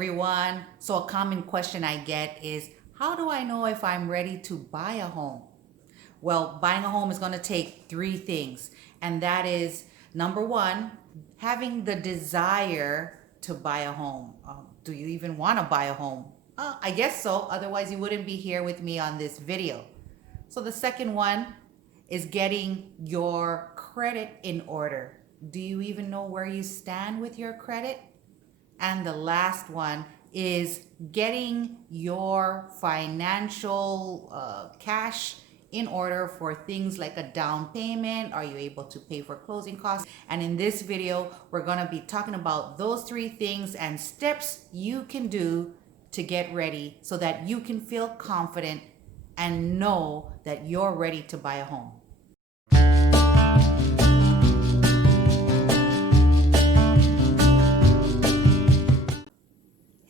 Everyone. So a common question I get is, how do I know if I'm ready to buy a home? Well, buying a home is going to take three things. And that is number one, having the desire to buy a home. Do you even want to buy a home? I guess so. Otherwise, you wouldn't be here with me on this video. So the second one is getting your credit in order. Do you even know where you stand with your credit? And the last one is getting your financial cash in order for things like a down payment. Are you able to pay for closing costs? And in this video, we're going to be talking about those three things and steps you can do to get ready so that you can feel confident and know that you're ready to buy a home.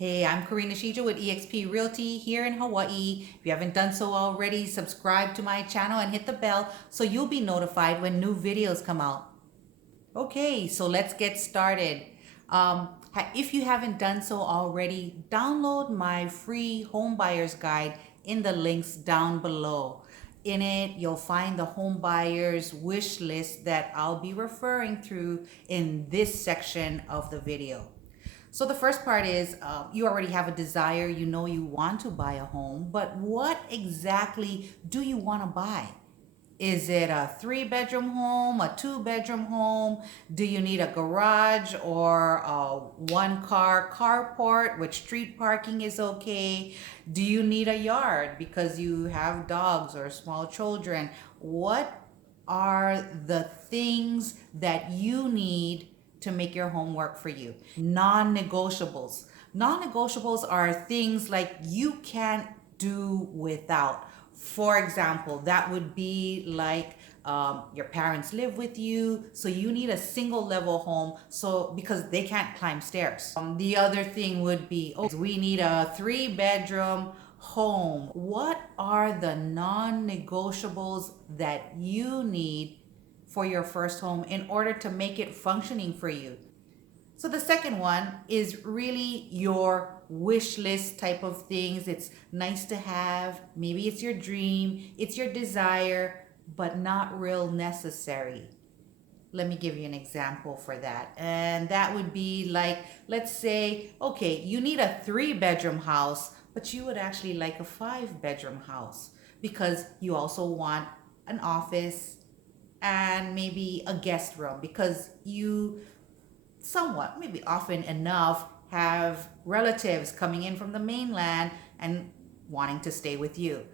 Hey, I'm Karina Shija with eXp Realty here in Hawaii. If you haven't done so already, subscribe to my channel and hit the bell so you'll be notified when new videos come out. Okay, so let's get started. If you haven't done so already, download my free home buyer's guide in the links down below. In it, you'll find the home buyer's wish list that I'll be referring through in this section of the video. So the first part is you already have a desire, you know you want to buy a home, but what exactly do you want to buy? Is it a 3-bedroom home, a 2-bedroom home? Do you need a garage or a 1-car carport with street parking is okay? Do you need a yard because you have dogs or small children? What are the things that you need to make your home work for you? Non-negotiables. Non-negotiables are things like you can't do without. For example, that would be like your parents live with you, so you need a single level home because they can't climb stairs. The other thing would be, we need a 3-bedroom home. What are the non-negotiables that you need for your first home in order to make it functioning for you? So the second one is really your wish list type of things. It's nice to have, maybe it's your dream, it's your desire, but not real necessary. Let me give you an example for that. And that would be like, let's say, okay, you need a 3-bedroom house, but you would actually like a 5-bedroom house because you also want an office and maybe a guest room because you somewhat, maybe often enough, have relatives coming in from the mainland and wanting to stay with you.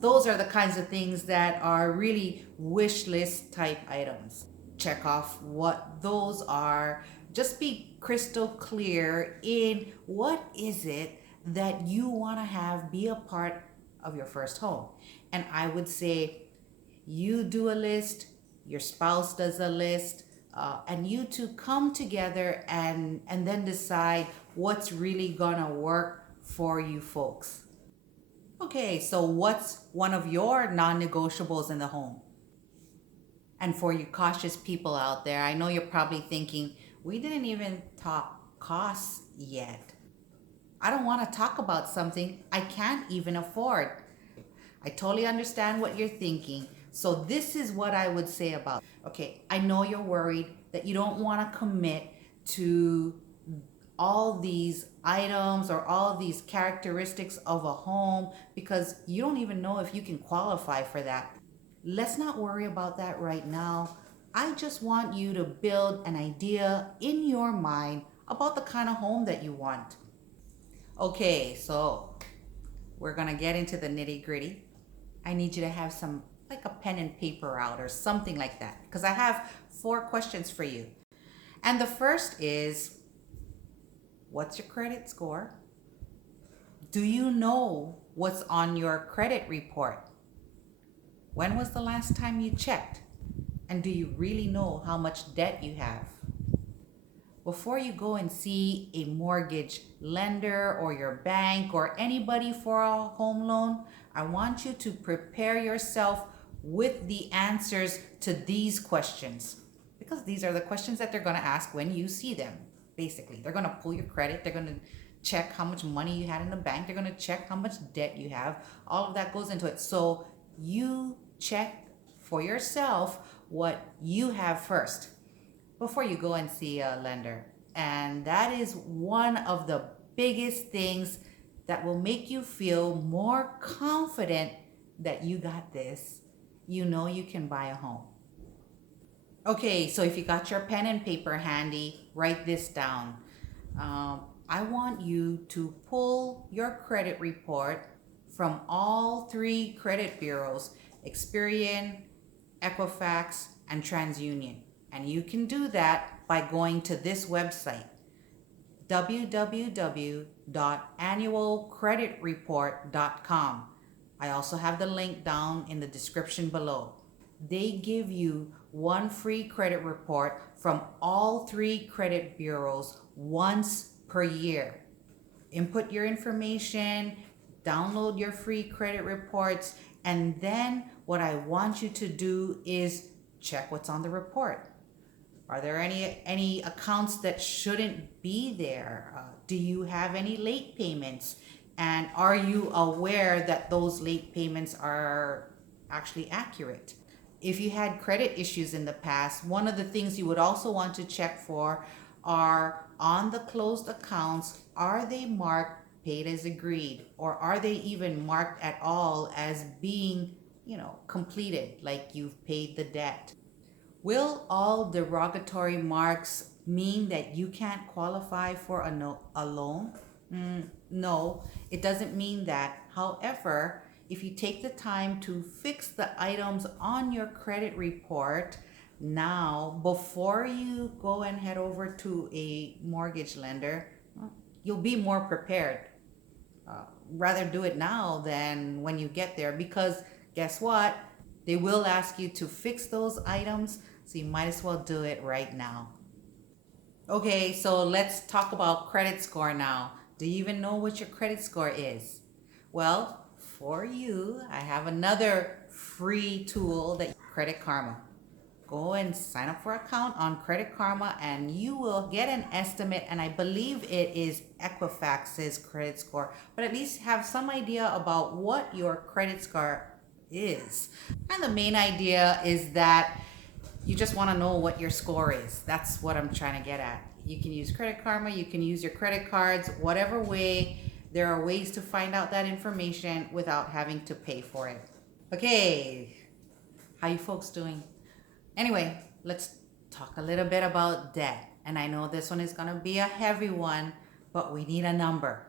Those are the kinds of things that are really wish list type items. Check off what those are. Just be crystal clear in what is it that you want to have be a part of your first home. And I would say you do a list, your spouse does a list, and you two come together and then decide what's really gonna work for you folks. Okay, so what's one of your non-negotiables in the home? And for you cautious people out there, I know you're probably thinking, we didn't even talk costs yet. I don't want to talk about something I can't even afford. I totally understand what you're thinking. So this is what I would say about it. Okay, I know you're worried that you don't want to commit to all these items or all these characteristics of a home because you don't even know if you can qualify for that. Let's not worry about that right now. I just want you to build an idea in your mind about the kind of home that you want. Okay, so we're gonna get into the nitty-gritty. I need you to have some, like a pen and paper out or something like that, because I have 4 questions for you. And the first is, what's your credit score? Do you know what's on your credit report? When was the last time you checked? And do you really know how much debt you have? Before you go and see a mortgage lender or your bank or anybody for a home loan, I want you to prepare yourself with the answers to these questions, because these are the questions that they're going to ask when you see them. basically. They're going to pull your credit. They're going to check how much money you had in the bank. They're going to check how much debt you have. All of that goes into it. So you check for yourself what you have first before you go and see a lender. And that is one of the biggest things that will make you feel more confident that you got this. You know you can buy a home. Okay, so if you got your pen and paper handy, write this down. I want you to pull your credit report from all three credit bureaus, Experian, Equifax, and TransUnion. And you can do that by going to this website, www.annualcreditreport.com. I also have the link down in the description below. They give you one free credit report from all three credit bureaus once per year. Input your information, download your free credit reports, and then what I want you to do is check what's on the report. Are there any accounts that shouldn't be there? Do you have any late payments? And are you aware that those late payments are actually accurate? If you had credit issues in the past, one of the things you would also want to check for are on the closed accounts, are they marked paid as agreed? Or are they even marked at all as being, completed, like you've paid the debt? Will all derogatory marks mean that you can't qualify for a loan? No, it doesn't mean that. However, if you take the time to fix the items on your credit report now, before you go and head over to a mortgage lender, you'll be more prepared. Rather do it now than when you get there, because guess what? They will ask you to fix those items, so you might as well do it right now. Okay, so let's talk about credit score now. Do you even know what your credit score is? Well, for you, I have another free tool, that Credit Karma. Go and sign up for an account on Credit Karma and you will get an estimate, and I believe it is Equifax's credit score, but at least have some idea about what your credit score is. And the main idea is that you just want to know what your score is. That's what I'm trying to get at. You can use Credit Karma, you can use your credit cards, whatever way. There are ways to find out that information without having to pay for it. Okay, how you folks doing? Anyway, let's talk a little bit about debt. And I know this one is going to be a heavy one, but we need a number.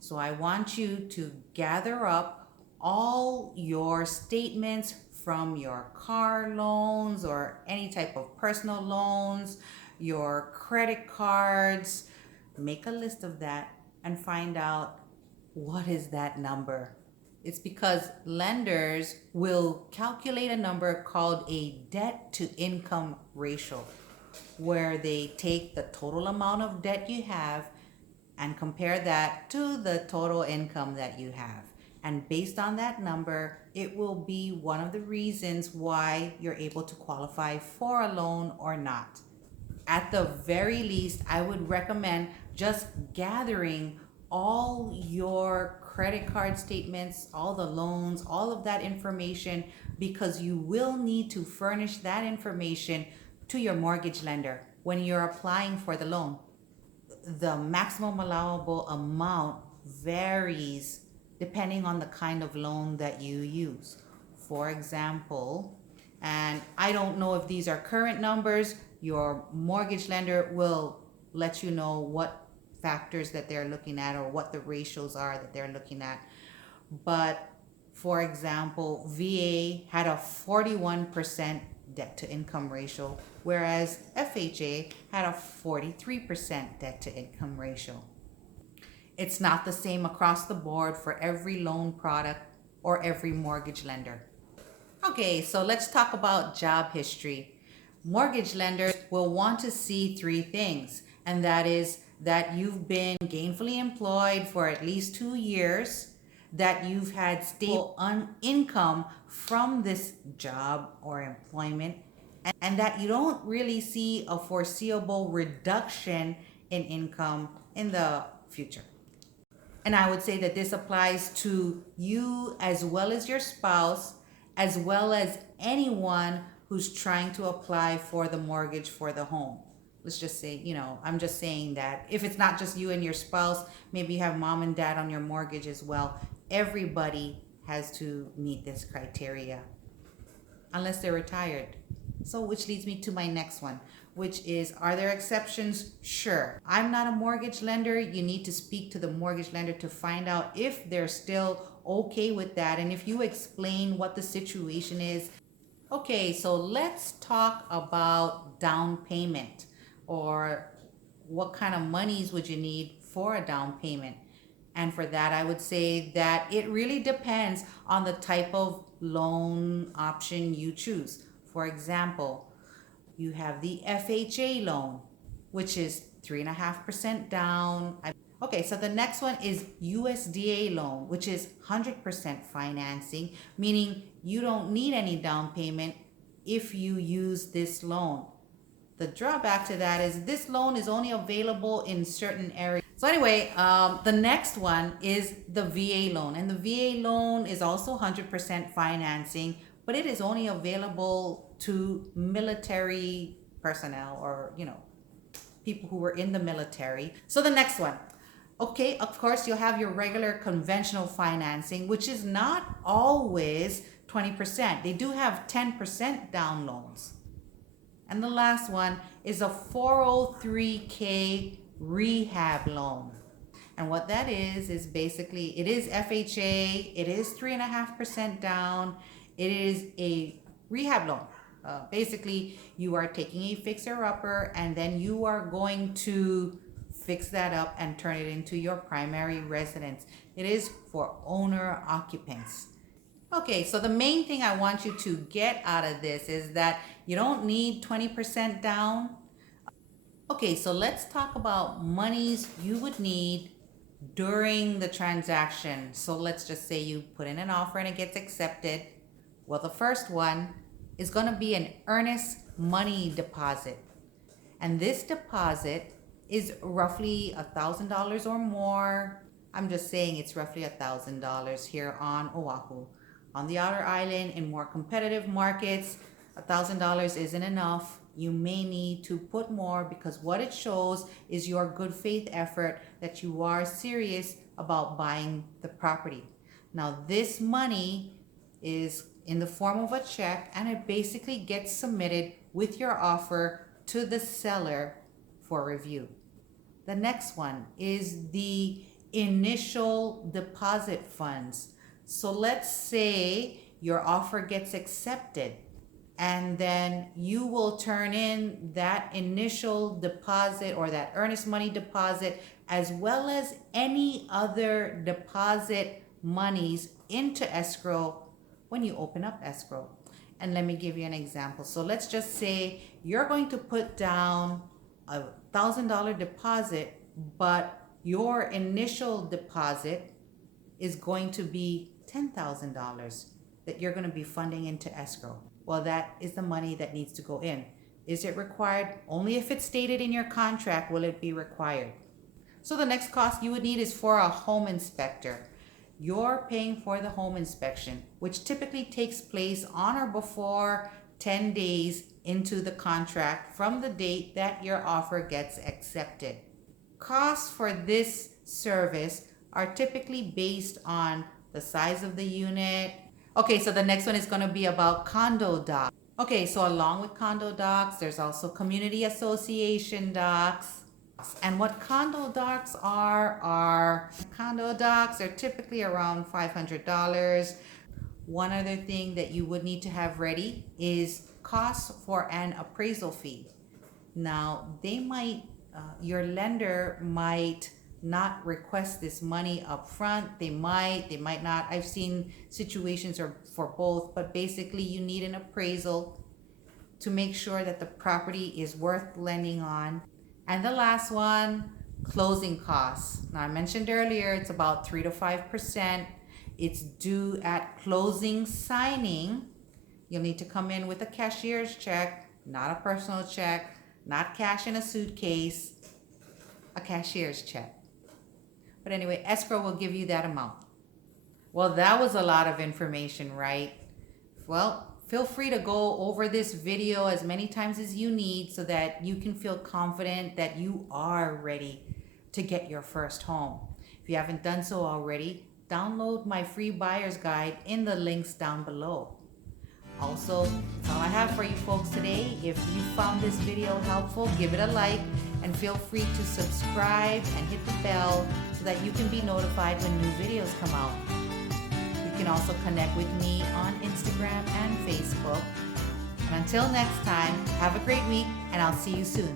So I want you to gather up all your statements from your car loans or any type of personal loans, your credit cards. Make a list of that and find out what is that number. It's because lenders will calculate a number called a debt to income ratio, where they take the total amount of debt you have and compare that to the total income that you have. And based on that number, it will be one of the reasons why you're able to qualify for a loan or not. At the very least, I would recommend just gathering all your credit card statements, all the loans, all of that information, because you will need to furnish that information to your mortgage lender when you're applying for the loan. The maximum allowable amount varies depending on the kind of loan that you use. For example, and I don't know if these are current numbers, your mortgage lender will let you know what factors that they're looking at or what the ratios are that they're looking at. But for example, VA had a 41% debt to income ratio, whereas FHA had a 43% debt to income ratio. It's not the same across the board for every loan product or every mortgage lender. Okay, so let's talk about job history. Mortgage lenders will want to see three things, and that is that you've been gainfully employed for at least 2 years, that you've had stable income from this job or employment, and that you don't really see a foreseeable reduction in income in the future. And I would say that this applies to you as well as your spouse, as well as anyone who's trying to apply for the mortgage for the home. Let's just say, I'm just saying that if it's not just you and your spouse, maybe you have mom and dad on your mortgage as well. Everybody has to meet this criteria unless they're retired. So, which leads me to my next one, which is, are there exceptions? Sure. I'm not a mortgage lender. You need to speak to the mortgage lender to find out if they're still okay with that. And if you explain what the situation is. Okay, so let's talk about down payment, or what kind of monies would you need for a down payment. And for that, I would say that it really depends on the type of loan option you choose. For example, you have the FHA loan, which is 3.5% down. Okay, so the next one is USDA loan, which is 100% financing, meaning you don't need any down payment if you use this loan. The drawback to that is this loan is only available in certain areas. So anyway, the next one is the VA loan. And the VA loan is also 100% financing, but it is only available to military personnel, or, people who were in the military. So the next one. Okay, of course, you'll have your regular conventional financing, which is not always 20%. They do have 10% down loans. And the last one is a 403k rehab loan. And what that is basically, it is FHA, it is 3.5% down, it is a rehab loan. Basically, you are taking a fixer-upper and then you are going to fix that up and turn it into your primary residence. It is for owner occupants. Okay, so the main thing I want you to get out of this is that you don't need 20% down. Okay, so let's talk about monies you would need during the transaction. So let's just say you put in an offer and it gets accepted. Well, the first one is going to be an earnest money deposit. And this deposit is roughly $1,000 or more. I'm just saying it's roughly $1,000 here on Oahu. On the outer island, in more competitive markets, $1,000 isn't enough. You may need to put more, because what it shows is your good faith effort that you are serious about buying the property. Now, this money is in the form of a check, and it basically gets submitted with your offer to the seller for review. The next one is the initial deposit funds. So let's say your offer gets accepted, and then you will turn in that initial deposit, or that earnest money deposit, as well as any other deposit monies into escrow when you open up escrow. And let me give you an example. So let's just say you're going to put down a $1,000 deposit, but your initial deposit is going to be $10,000 that you're going to be funding into escrow. Well, that is the money that needs to go in. Is it required? Only if it's stated in your contract will it be required. So the next cost you would need is for a home inspector. You're paying for the home inspection, which typically takes place on or before 10 days into the contract from the date that your offer gets accepted. Costs for this service are typically based on the size of the unit. Okay, so the next one is going to be about condo docs. Okay, so along with condo docs, there's also community association docs. And what condo docs are condo docs are typically around $500. One other thing that you would need to have ready is costs for an appraisal fee. Now, your lender might not request this money up front. They might not. I've seen situations for both, but basically you need an appraisal to make sure that the property is worth lending on. And the last one, closing costs. Now, I mentioned earlier it's about 3 to 5%. It's due at closing signing. You'll need to come in with a cashier's check, not a personal check, not cash in a suitcase. a cashier's check. But anyway, escrow will give you that amount. Well, that was a lot of information, right? Well, feel free to go over this video as many times as you need so that you can feel confident that you are ready to get your first home. If you haven't done so already, download my free buyer's guide in the links down below. Also, that's all I have for you folks today. If you found this video helpful, give it a like and feel free to subscribe and hit the bell so that you can be notified when new videos come out. You can also connect with me on Instagram and Facebook. And until next time, have a great week and I'll see you soon.